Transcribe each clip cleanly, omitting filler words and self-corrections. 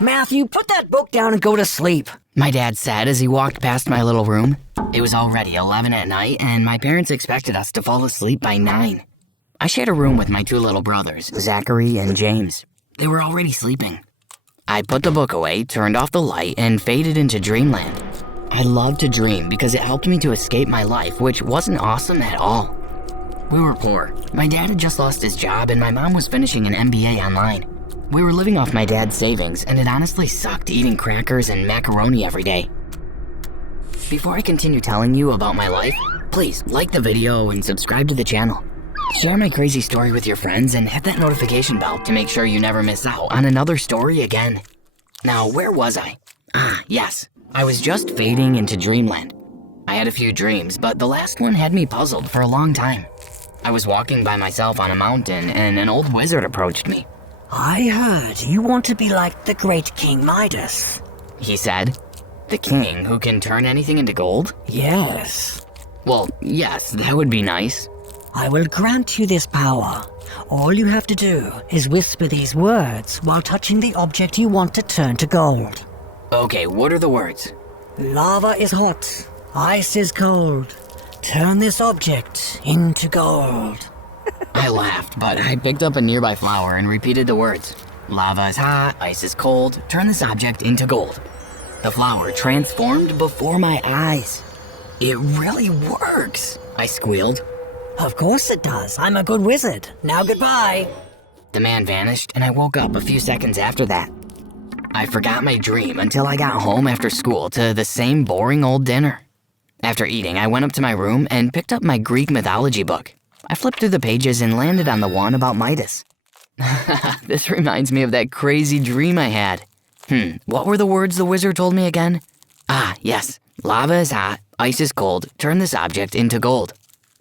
Matthew, put that book down and go to sleep, my dad said as he walked past my little room. It was already 11 at night, and my parents expected us to fall asleep by 9. I shared a room with my 2 little brothers, Zachary and James. They were already sleeping. I put the book away, turned off the light, and faded into dreamland. I love to dream because it helped me to escape my life, which wasn't awesome at all. We were poor. My dad had just lost his job, and my mom was finishing an MBA online. We were living off my dad's savings, and it honestly sucked eating crackers and macaroni every day. Before I continue telling you about my life, please like the video and subscribe to the channel. Share my crazy story with your friends and hit that notification bell to make sure you never miss out on another story again. Now, where was I? Yes, I was just fading into dreamland. I had a few dreams, but the last one had me puzzled for a long time. I was walking by myself on a mountain, and an old wizard approached me. I heard you want to be like the great King Midas, he said. The king who can turn anything into gold? Yes. Well, yes, that would be nice. I will grant you this power. All you have to do is whisper these words while touching the object you want to turn to gold. Okay, what are the words? Lava is hot, ice is cold. Turn this object into gold. I laughed, but I picked up a nearby flower and repeated the words. Lava is hot, ice is cold, turn this object into gold. The flower transformed before my eyes. It really works, I squealed. Of course it does. I'm a good wizard. Now goodbye. The man vanished, and I woke up a few seconds after that. I forgot my dream until I got home after school to the same boring old dinner. After eating, I went up to my room and picked up my Greek mythology book. I flipped through the pages and landed on the one about Midas. This reminds me of that crazy dream I had. What were the words the wizard told me again? Yes. Lava is hot, ice is cold, turn this object into gold.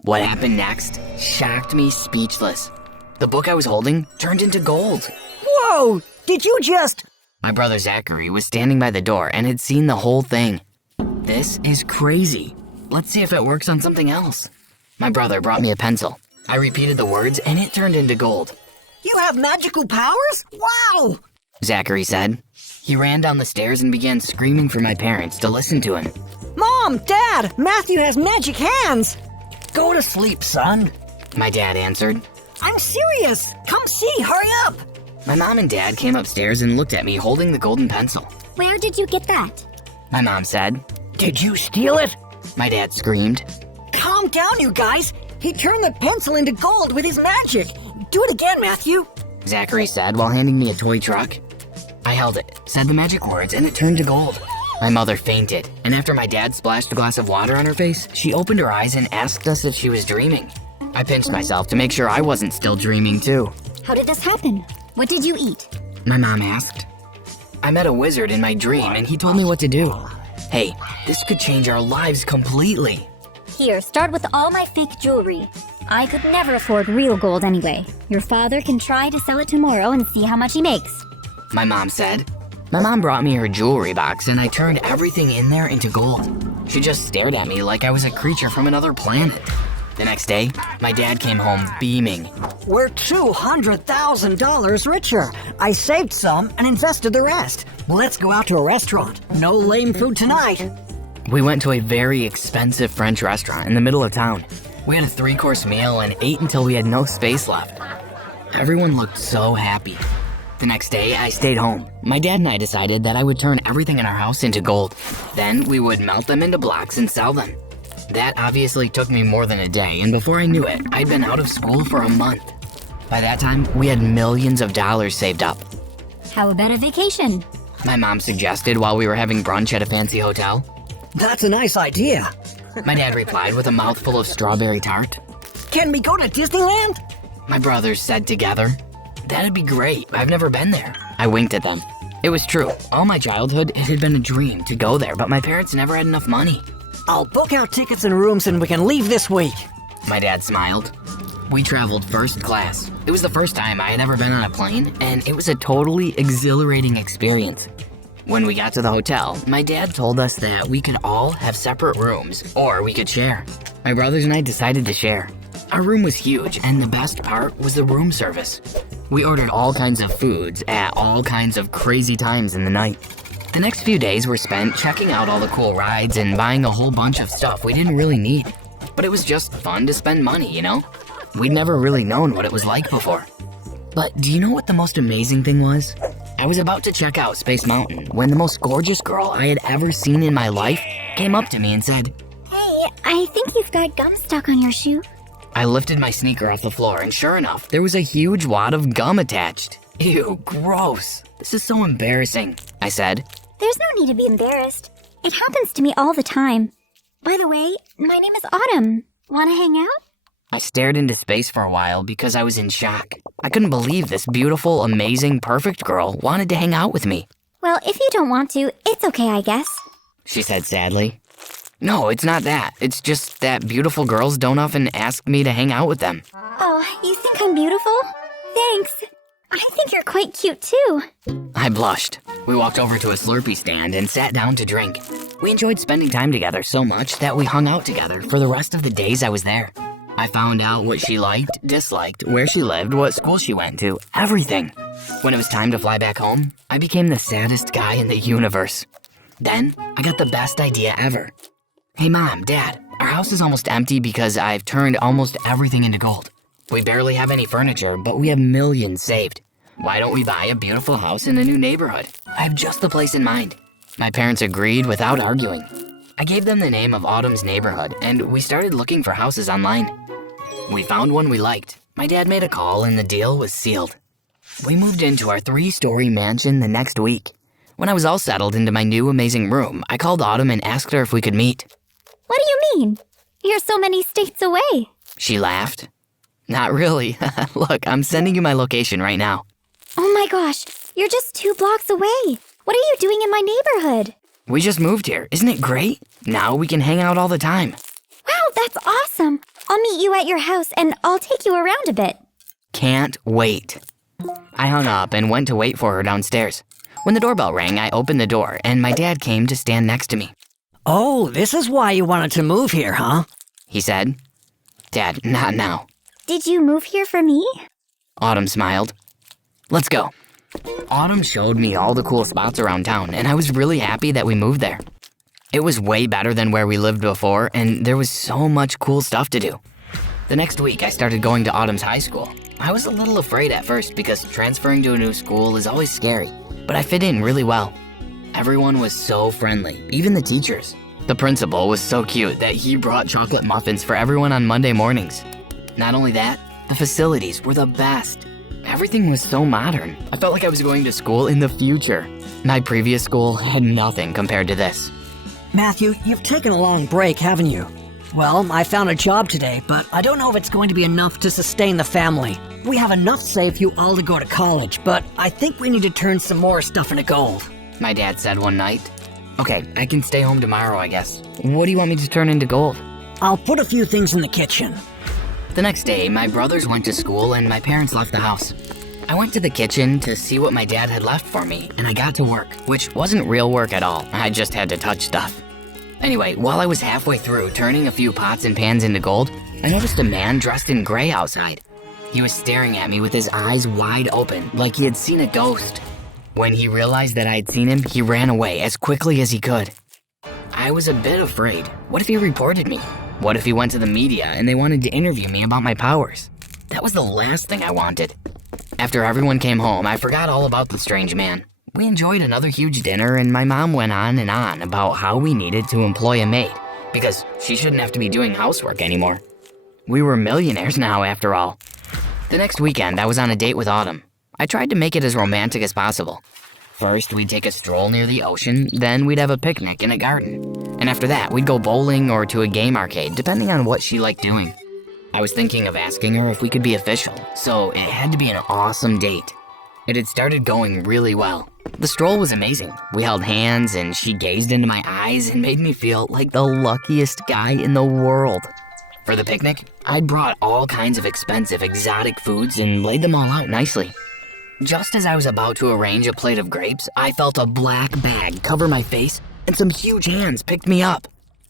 What happened next shocked me speechless. The book I was holding turned into gold. Whoa! Did you just... My brother Zachary was standing by the door and had seen the whole thing. This is crazy. Let's see if it works on something else. My brother brought me a pencil. I repeated the words and it turned into gold. You have magical powers? Wow! Zachary said. He ran down the stairs and began screaming for my parents to listen to him. Mom, Dad, Matthew has magic hands! Go to sleep, son. My dad answered. I'm serious. Come see, hurry up. My mom and dad came upstairs and looked at me holding the golden pencil. Where did you get that? My mom said. Did you steal it? My dad screamed. Calm down, you guys. He turned the pencil into gold with his magic. Do it again, Matthew. Zachary said while handing me a toy truck. I held it, said the magic words, and it turned to gold. My mother fainted, and after my dad splashed a glass of water on her face, she opened her eyes and asked us if she was dreaming. I pinched myself to make sure I wasn't still dreaming too. How did this happen? What did you eat? My mom asked. I met a wizard in my dream and he told me what to do. Hey, this could change our lives completely. Here, start with all my fake jewelry. I could never afford real gold anyway. Your father can try to sell it tomorrow and see how much he makes. My mom said. My mom brought me her jewelry box and I turned everything in there into gold. She just stared at me like I was a creature from another planet. The next day, my dad came home beaming. We're $200,000 richer. I saved some and invested the rest. Let's go out to a restaurant. No lame food tonight. We went to a very expensive French restaurant in the middle of town. We had a 3-course meal and ate until we had no space left. Everyone looked so happy. The next day, I stayed home. My dad and I decided that I would turn everything in our house into gold. Then we would melt them into blocks and sell them. That obviously took me more than a day, and before I knew it, I'd been out of school for a month. By that time, we had millions of dollars saved up. How about a vacation? My mom suggested while we were having brunch at a fancy hotel. That's a nice idea. My dad replied with a mouthful of strawberry tart. Can we go to Disneyland? My brothers said together. That'd be great. I've never been there. I winked at them. It was true. All my childhood, it had been a dream to go there, but my parents never had enough money. I'll book our tickets and rooms and we can leave this week. My dad smiled. We traveled first class. It was the first time I had ever been on a plane, and it was a totally exhilarating experience. When we got to the hotel, my dad told us that we could all have separate rooms, or we could share. My brothers and I decided to share. Our room was huge, and the best part was the room service. We ordered all kinds of foods at all kinds of crazy times in the night. The next few days were spent checking out all the cool rides and buying a whole bunch of stuff we didn't really need. But it was just fun to spend money, you know? We'd never really known what it was like before. But do you know what the most amazing thing was? I was about to check out Space Mountain when the most gorgeous girl I had ever seen in my life came up to me and said, Hey, I think you've got gum stuck on your shoe. I lifted my sneaker off the floor and sure enough, there was a huge wad of gum attached. Ew, gross. This is so embarrassing, I said. There's no need to be embarrassed. It happens to me all the time. By the way, my name is Autumn. Want to hang out? I stared into space for a while because I was in shock. I couldn't believe this beautiful, amazing, perfect girl wanted to hang out with me. Well, if you don't want to, it's okay, I guess. She said sadly. No, it's not that. It's just that beautiful girls don't often ask me to hang out with them. Oh, you think I'm beautiful? Thanks. I think you're quite cute too. I blushed. We walked over to a Slurpee stand and sat down to drink. We enjoyed spending time together so much that we hung out together for the rest of the days I was there. I found out what she liked, disliked, where she lived, what school she went to, everything. When it was time to fly back home, I became the saddest guy in the universe. Then, I got the best idea ever. Hey Mom, Dad, our house is almost empty because I've turned almost everything into gold. We barely have any furniture, but we have millions saved. Why don't we buy a beautiful house in a new neighborhood? I have just the place in mind. My parents agreed without arguing. I gave them the name of Autumn's neighborhood, and we started looking for houses online. We found one we liked. My dad made a call and the deal was sealed. We moved into our 3-story mansion the next week. When I was all settled into my new amazing room, I called Autumn and asked her if we could meet. What do you mean? You're so many states away. She laughed. Not really. Look, I'm sending you my location right now. Oh my gosh, you're just 2 blocks away. What are you doing in my neighborhood? We just moved here. Isn't it great? Now we can hang out all the time. Wow, that's awesome. I'll meet you at your house and I'll take you around a bit. Can't wait. I hung up and went to wait for her downstairs. When the doorbell rang, I opened the door and my dad came to stand next to me. Oh, this is why you wanted to move here, huh? He said. Dad, not now. Did you move here for me? Autumn smiled. Let's go. Autumn showed me all the cool spots around town, and I was really happy that we moved there. It was way better than where we lived before, and there was so much cool stuff to do. The next week, I started going to Autumn's high school. I was a little afraid at first because transferring to a new school is always scary, but I fit in really well. Everyone was so friendly, even the teachers. The principal was so cute that he brought chocolate muffins for everyone on Monday mornings. Not only that, the facilities were the best. Everything was so modern. I felt like I was going to school in the future. My previous school had nothing compared to this. Matthew, you've taken a long break, haven't you? Well, I found a job today, but I don't know if it's going to be enough to sustain the family. We have enough saved for you all to go to college, but I think we need to turn some more stuff into gold. My dad said one night. Okay, I can stay home tomorrow, I guess. What do you want me to turn into gold? I'll put a few things in the kitchen. The next day, my brothers went to school and my parents left the house. I went to the kitchen to see what my dad had left for me, and I got to work, which wasn't real work at all. I just had to touch stuff. Anyway, while I was halfway through turning a few pots and pans into gold, I noticed a man dressed in gray outside. He was staring at me with his eyes wide open, like he had seen a ghost. When he realized that I had seen him, he ran away as quickly as he could. I was a bit afraid. What if he reported me? What if he went to the media and they wanted to interview me about my powers? That was the last thing I wanted. After everyone came home, I forgot all about the strange man. We enjoyed another huge dinner and my mom went on and on about how we needed to employ a maid because she shouldn't have to be doing housework anymore. We were millionaires now after all. The next weekend, I was on a date with Autumn. I tried to make it as romantic as possible. First, we'd take a stroll near the ocean, then we'd have a picnic in a garden. And after that, we'd go bowling or to a game arcade, depending on what she liked doing. I was thinking of asking her if we could be official, so it had to be an awesome date. It had started going really well. The stroll was amazing. We held hands and she gazed into my eyes and made me feel like the luckiest guy in the world. For the picnic, I'd brought all kinds of expensive exotic foods and laid them all out nicely. Just as I was about to arrange a plate of grapes, I felt a black bag cover my face and some huge hands picked me up.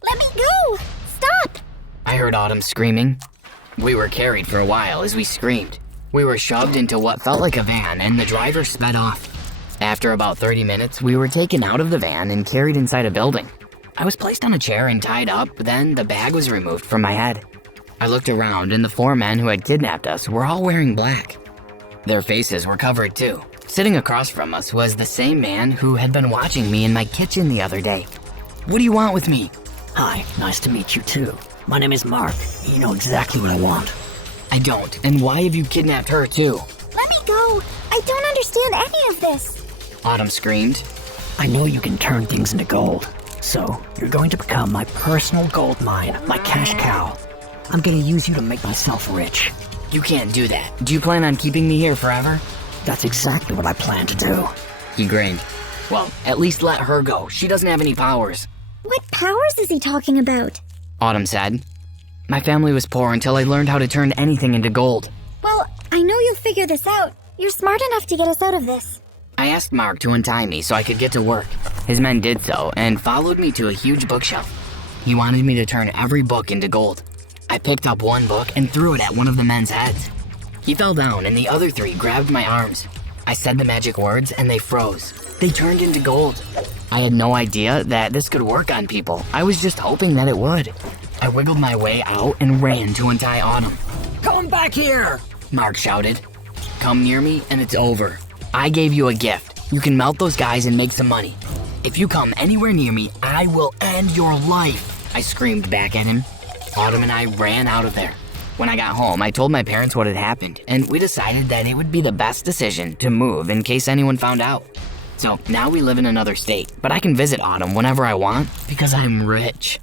Let me go! Stop! I heard Autumn screaming. We were carried for a while as we screamed. We were shoved into what felt like a van, and the driver sped off. After about 30 minutes, we were taken out of the van and carried inside a building. I was placed on a chair and tied up, then the bag was removed from my head. I looked around, and the 4 men who had kidnapped us were all wearing black. Their faces were covered too. Sitting across from us was the same man who had been watching me in my kitchen the other day. "What do you want with me?" Hi, nice to meet you too. My name is Mark. You know exactly what I want. "I don't. And why have you kidnapped her too?" Let me go! I don't understand any of this! Autumn screamed. I know you can turn things into gold. So, you're going to become my personal gold mine, my cash cow. I'm gonna use you to make myself rich. "You can't do that. Do you plan on keeping me here forever?" That's exactly what I plan to do. He grinned. "Well, at least let her go. She doesn't have any powers." What powers is he talking about? Autumn said. "My family was poor until I learned how to turn anything into gold." Well, I know you'll figure this out. You're smart enough to get us out of this. I asked Mark to untie me so I could get to work. His men did so and followed me to a huge bookshelf. He wanted me to turn every book into gold. I picked up one book and threw it at one of the men's heads. He fell down and the other 3 grabbed my arms. I said the magic words and they froze. They turned into gold. I had no idea that this could work on people. I was just hoping that it would. I wiggled my way out and ran to untie Autumn. Come back here! Mark shouted. "Come near me and it's over. I gave you a gift. You can melt those guys and make some money. If you come anywhere near me, I will end your life," I screamed back at him. Autumn and I ran out of there. When I got home, I told my parents what had happened, and we decided that it would be the best decision to move in case anyone found out. So now we live in another state, but I can visit Autumn whenever I want because I'm rich.